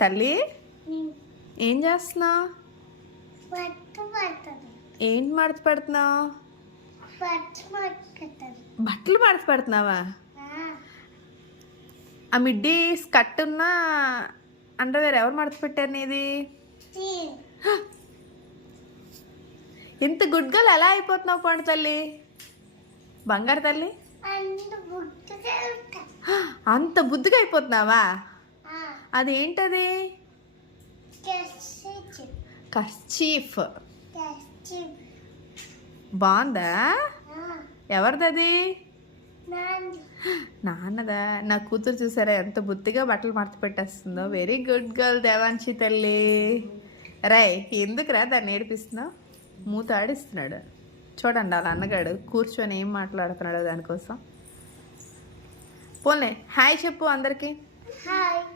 తల్లి ఏం చేస్తున్నావు? ఏంటి మడత పెడుతున్నావు? బట్టలు మడత పెడుతున్నావా? ఆ మిడ్డీ స్కర్ట్ ఉన్న అండర్వేర్ ఎవరు మడత పెట్టారు నీది? ఇంత గుడ్ గర్ల్ ఎలా అయిపోతున్నావు పండు తల్లి? బంగారు తల్లి అంత బుద్ధిగా అయిపోతున్నావా? అదేంటది? కర్చీఫ్. బాగుందా? ఎవరిదది? నాన్నదా? నా కూతురు చూసారా ఎంత బుద్ధిగా బట్టలు మడత పెట్టేస్తుందో. వెరీ గుడ్ గర్ల్ దేవాంశి తల్లి. రై ఎందుకురా దాన్ని ఏడిపిస్తున్నావు? మూత ఆడిస్తున్నాడు చూడండి. అలా అన్నగాడు కూర్చొని ఏం మాట్లాడుతున్నాడు దానికోసం. పోన్లే హాయ్ చెప్పు అందరికి. Good night.